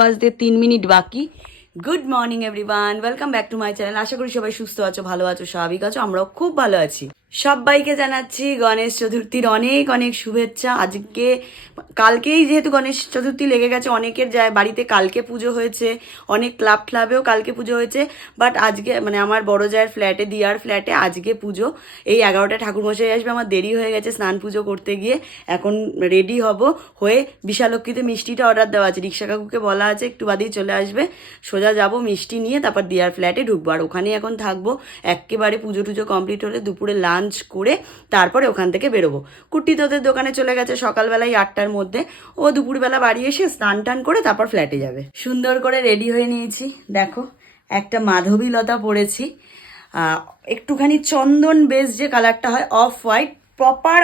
বাজতে 3 মিনিট বাকি। Good morning everyone, welcome back to my channel. আশা করি সবাই সুস্থ আছো, ভালো আছো, স্বাভাবিক আছো। আমরাও খুব ভালো আছি। সবাইকে জানাচ্ছি গণেশ চতুর্থীর অনেক অনেক শুভেচ্ছা। কালকেই যেহেতু গণেশ চতুর্থী লেগে গেছে, অনেকের যায় বাড়িতে কালকে পুজো হয়েছে, অনেক ক্লাবেও কালকে পুজো হয়েছে। বাট আজকে মানে আমার বড় জায়ের ফ্ল্যাটে, দিয়ার ফ্ল্যাটে আজকে পুজো। এই 11টায় ঠাকুরমশাই আসবে, আমার দেরি হয়ে গেছে স্নান পুজো করতে গিয়ে। এখন রেডি হয়ে বিশালক্ষীতে মিষ্টিটা অর্ডার দেওয়া আছে। রিক্সা কাকুকে বলা আছে একটু বাদেই চলে আসবে। সোজা যাব মিষ্টি নিয়ে, তারপর দিয়ার ফ্ল্যাটে ঢুকবো। আর ওখানেই এখন থাকবো। একেবারে পুজো টুজো কমপ্লিট হলে দুপুরে লাঞ্চ করে তারপরে ওখান থেকে বেরোবো। কুট্টি তোদের দোকানে চলে গেছে সকালবেলায় 8টার মধ্যে। ও দুপুরবেলা বাড়ি এসে স্নান টান করে তারপর ফ্ল্যাটে যাবে। সুন্দর করে রেডি হয়ে নিয়েছি, দেখো একটা মাধবীলতা পরেছি, একটুখানি চন্দন বেস যে কালারটা হয়, অফ হোয়াইট, প্রপার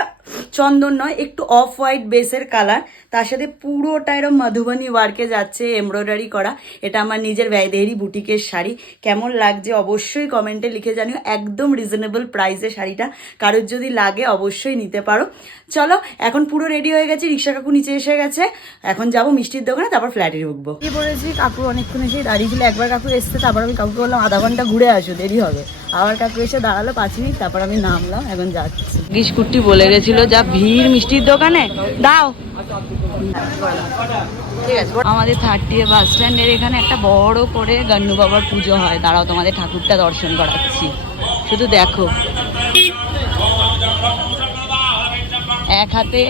চন্দন নয়, একটু অফ হোয়াইট বেসের কালার, তার সাথে পুরোটা এরকম মধুবনী ওয়ার্কে যাচ্ছে, এমব্রয়ডারি করা। এটা আমার নিজের ব্যয়দেহেরই বুটিকের শাড়ি। কেমন লাগছে অবশ্যই কমেন্টে লিখে জানিও। একদম রিজনেবল প্রাইসে শাড়িটা, কারোর যদি লাগে অবশ্যই নিতে পারো। চলো এখন পুরো রেডি হয়ে গেছি, রিক্সা কাকু নিচে এসে গেছে, এখন যাবো মিষ্টির দোকানে, তারপর ফ্ল্যাটে ঢুকবো। কি বলেছি, কাকু অনেকক্ষণ এসে দাঁড়িয়ে ছিল। একবার কাকু এসছে, তারপর আমি কাকুকে বললাম আধা ঘন্টা ঘুরে আসো, দেরি হবে। আবার কাকু এসে দাঁড়ালো 5 মিনিট, তারপর আমি নামলাম, এখন যাচ্ছি। গিসকুট্টি বলে গেছিল যা ভিড় মিষ্টির দোকানে, দাও। ঠিক আছে, আমাদের 30 বাস স্ট্যান্ডের এখানে একটা বড় করে গান্নু বাবার পুজো হয়। দাঁড়াও তোমাদের ঠাকুরটা দর্শন করাচ্ছি, শুধু দেখো। এক হাতে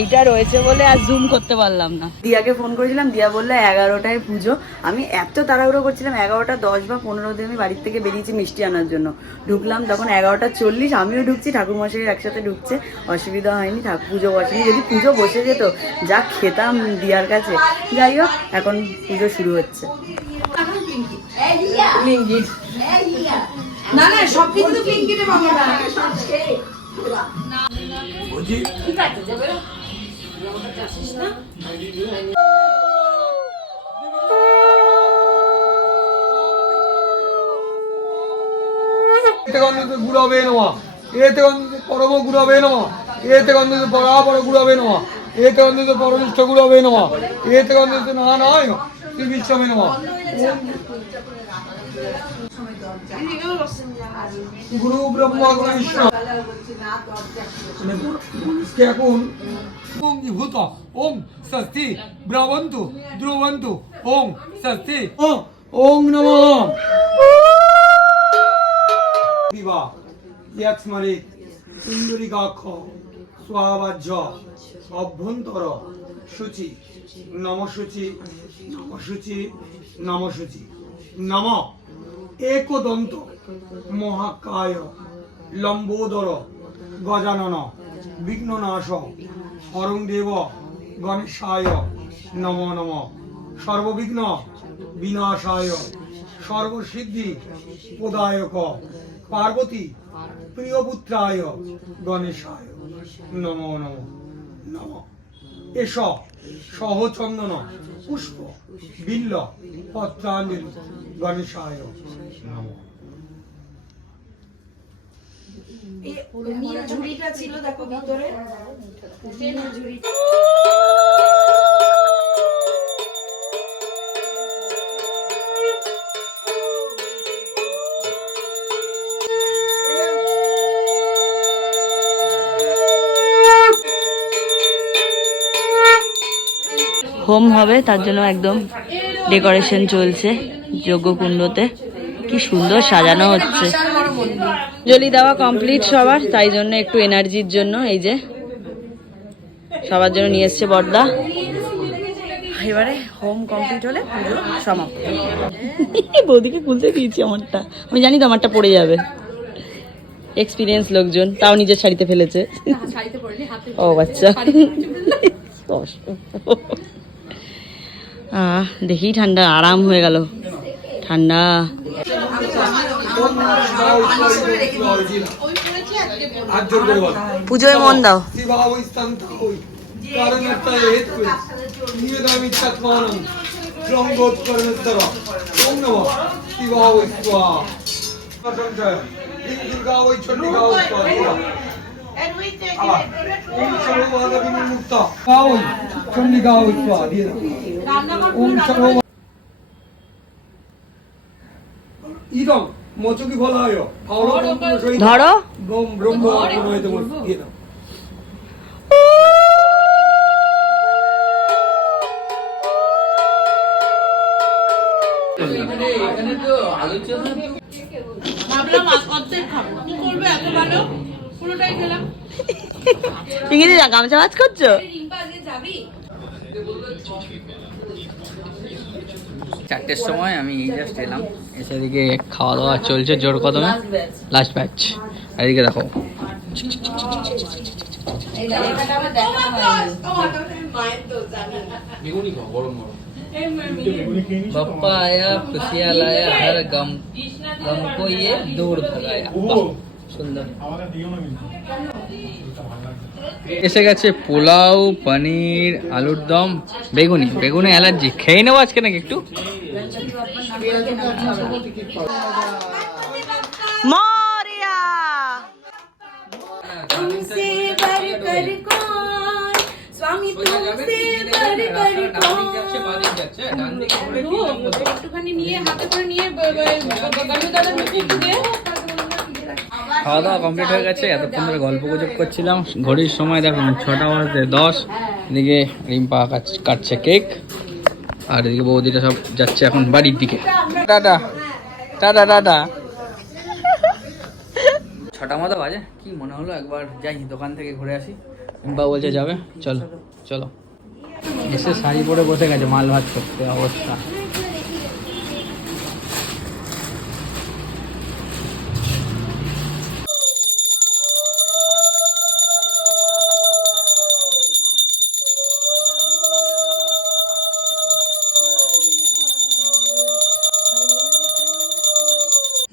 এইটা রয়েছে বলে আর জুম করতে পারলাম না। দিয়াকে ফোন করেছিলাম, দিয়া বললো 11টায় পুজো। আমি এত তাড়াহুড়ো করছিলাম, 11টা 10 বা 15 আমি বাড়ির থেকে বেরিয়েছি মিষ্টি আনার জন্য। ঢুকলাম তখন 11টা 40, আমিও ঢুকছি, ঠাকুরমশাই একসাথে ঢুকছে, অসুবিধা হয়নি। পুজো বসেনি, যদি পুজো বসে যেত যা খেতাম দিয়ার কাছে। যাই হোক, এখন পুজো শুরু হচ্ছে। না না, সব কিছু তো পিঙ্কিতে পাবো না। ঠিক আছে, যাবে না। গুরবে নমঃ, এতে পরম গুরবে নমঃ, এতে পরাপর গুরবে নমঃ, এতে পরনিষ্ঠ গুরবে নমঃ, এতে নারায়ণ শ্রী বিষ্ণবে নমঃ। গুরু ব্রহ্মা গুরু বিষ্ণু এখন ভূত ওম স্বস্তি ব্রবন্তু দ্রবন্তু ওম স্বস্তি ওম নমঃ। বিবাহ ইয়াৎস্মরে সুন্দরীকাক্ষ স্বাবাহ্য অভ্যন্তর শুচি নমশুচি নমশুচি নমশুচি নম একদন্ত মহাকায় লম্বোদর গজানন বিঘ্ননাশ হরং দেব গণেশায় নমো নমঃ। সর্ববিঘ্ন বিনাশায় সর্বসিদ্ধি প্রদায়ক পার্বতী প্রিয়পুত্রায় গণেশায় নমো নমঃ। নমঃ। এস সহচন্দন পুষ্প বিল্ল পত্রাঞ্জলি গণেশায় নমঃ। ঝুড়িটা ছিল দেখো ভিতরে, ঝুড়ি। হোম হবে, তার জন্য একদম ডেকোরেশন চলছে যজ্ঞকুণ্ডতে। কি সুন্দর সাজানো হচ্ছে। জলি দেওয়া কমপ্লিট সবার, তাই জন্য একটু এনার্জির জন্য এই যে সবার জন্য নিয়ে এসছে বড়দা। এবারে হোম কমপ্লিট হলে পুজো সমাপ্ত। বৌদিকে খুলতে দিয়েছি আমারটা, আমি জানি তো আমারটা পড়ে যাবে। এক্সপিরিয়েন্স লোকজন, তাও নিজের শাড়িতে ফেলেছে। ও আচ্ছা, দেখি ঠান্ডা আরাম হয়ে গেল, ঠান্ডা। পুজোয় মন দাও। আবার ওম সর্ববাধা বিমুক্ত গাও চন্ডী গাও স্বাহা দিয়ে দাও ওম সর্ব ইদম মোচকি বলা হয় ধরো গম ব্রহ্ম অপনয় দেব দিয়ে দাও ইংরেজি গামছা ভাজ করছো? 4টের সময় আমি জাস্ট এলাম, এসে এদিকে খাওয়া দাওয়া চলছে জোর কদমে, লাস্ট ব্যাচ। আর এদিকে দেখো বাপ্পা আয়া খুশিয়া লায়া হর গম গম কো ইয়ে দূর ভগায়া। বাহ, সুন্দর। এসে গেছে পোলাও, পনির, আলুর দম, বেগুনি। বেগুনি অ্যালার্জি, খেয়ে নেবো আজকে নাকি একটু। मोरिया तुमसे बढ़कर कौन स्वामी तुमसे बढ़कर कौन একটুখানি নিয়ে হাতে করে নিয়ে গাড়ি দাদা মুখে দিয়ে খাওয়া দাওয়া কমপ্লিট হয়ে গেছে। এতক্ষণ ধরে গল্প গুজব করছিলাম। ঘড়ির সময় দেখো 6টা বাজতে 10। এদিকে রিম্পা কাটছে কেক, আর এদিকে বৌদিটা সব যাচ্ছে এখন বাড়ির দিকে। Ta ta ta. 6টা মতো বাজে, কি মনে হলো একবার যাই দোকান থেকে ঘুরে আসি। রিম্পা বলছে যাবে, চলো চলো। এসে শাড়ি পরে বসে গেছে মাল ভাত করতে, অবস্থা।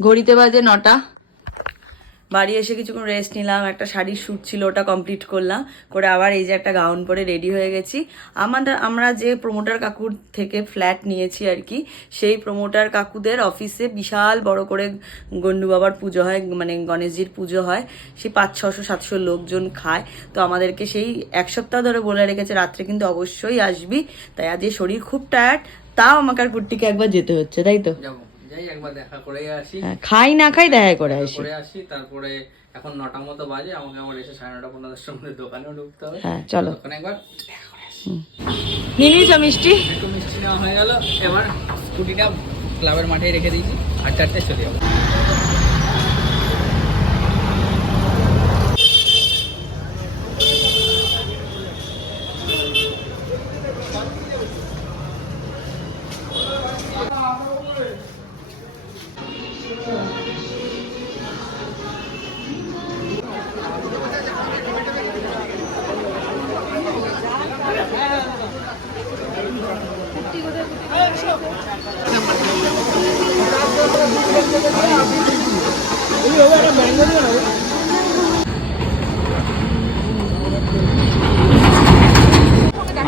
ঘড়িতে বাজে 9টা। বাড়ি এসে কিছুক্ষণ রেস্ট নিলাম, একটা শাড়ির শ্যুট ছিল ওটা কমপ্লিট করলাম, করে আবার এই যে একটা গাউন পরে রেডি হয়ে গেছি। আমরা যে প্রমোটার কাকুর থেকে ফ্ল্যাট নিয়েছি আর কি, সেই প্রমোটার কাকুদের অফিসে বিশাল বড় করে গন্ডু বাবার পুজো হয়, মানে গণেশজির পুজো হয়। সেই 500-600-700 লোকজন খায়। তো আমাদেরকে সেই 1 সপ্তাহ ধরে বলে রেখেছে রাত্রে কিন্তু অবশ্যই আসবি। তাই আজ শরীর খুব টায়ার্ড, তাও আমাকে আর কুট্টিকে একবার যেতে হচ্ছে, তাই তো? যাই একবার দেখা করে আসি, খাই না খাই দেখা করে আসি। তারপরে এখন 9টা মতো বাজে, আমাকে আবার এসে 9:30-10টার মধ্যে দোকানেও ঢুকতে হবে। হ্যাঁ চলো, দোকানে একবার দেখা করে আসি। নিয়ে নিয়েছো মিষ্টি? একটু মিষ্টি নেওয়া হয়ে গেল। এবার স্কুটিটা ক্লাবের মাঠেই রেখে দিয়েছি, আর 4টে চলে যাবো।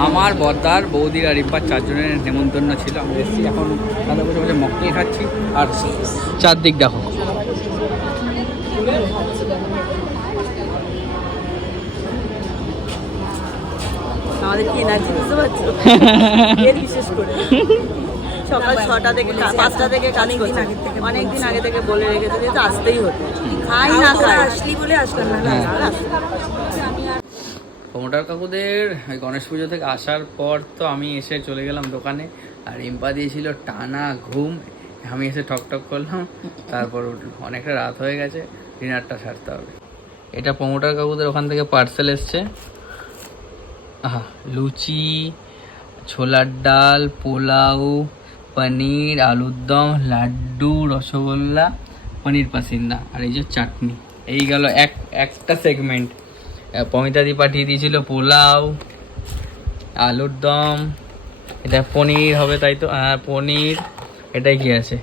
আমার বর্দার, বৌদির আর রিম্পার 4 জনের নেমন্তন্ন ছিল। আমি এসেছি এখন, তাদের বসে বসে মকটেল খাচ্ছি। আর চারদিক দেখো, আমাদের কি এনার্জি বুঝতে পারছো? এর বিশেষ করে সকাল 6টা থেকে 5টা থেকে কাজ করছি, অনেকদিন আগে থেকে বলে রেখেছে যে আসতেই হতো, খাই না খাই আসলি বলে আসলাম না। প্রমোটার কাকুদের ওই গণেশ পুজো থেকে আসার পর তো আমি এসে চলে গেলাম দোকানে, আর রিম্পা দিয়েছিল টানা ঘুম। আমি এসে ঠক করলাম, তারপর উঠলাম। অনেকটা রাত হয়ে গেছে, ডিনারটা সারতে হবে। এটা প্রমোটার কাকুদের ওখান থেকে পার্সেল এসছে। আহা, লুচি, ছোলার ডাল, পোলাও, পনির, আলুর দম, লাড্ডু, রসগোল্লা, পনির পাসিন্দা, আর এই যে চাটনি। এই গেল একটা সেগমেন্ট। পমিতাদি পাঠিয়ে দিয়েছিল পোলাও, আলুর দম, এটা পনির হবে তাই তো? হ্যাঁ পনির। এটাই কি আছে?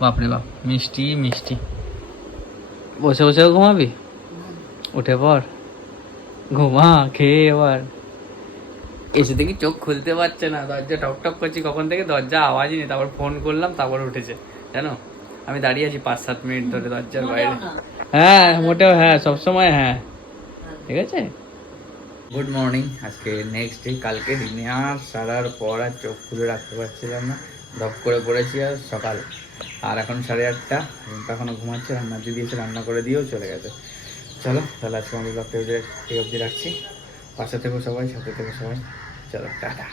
বাপরে বাপ, মিষ্টি মিষ্টি। বসে বসেও ঘুমাবি? উঠে পর, ঘুমা খেয়ে। এবার এসে দেখি চোখ খুলতে পারছে না, দরজা টক করছি কখন থেকে, দরজা আওয়াজই নেই। তারপর ফোন করলাম, তারপর উঠেছে। জানো আমি দাঁড়িয়ে আছি 5-7 মিনিট ধরে দরজার বাইরে। হ্যাঁ মোটেও, হ্যাঁ সবসময়, হ্যাঁ ঠিক আছে। গুড মর্নিং, আজকে নেক্সট ডে। কালকে ডিনার সারার পর আর চোখ খুলে রাখতে পারছিলাম না, ধপ করে পড়েছি আর সকাল। আর এখন 8:30, এখনো ঘুমাচ্ছে, রান্না দিদি এসে রান্না করে দিয়েও চলে গেছে। চলো তাহলে আজকে আমাদের ব্লগটা এই অবধি রাখছি। পাশে থেকো সবাই, সাথে থেকো সবাই, চলো টাটা।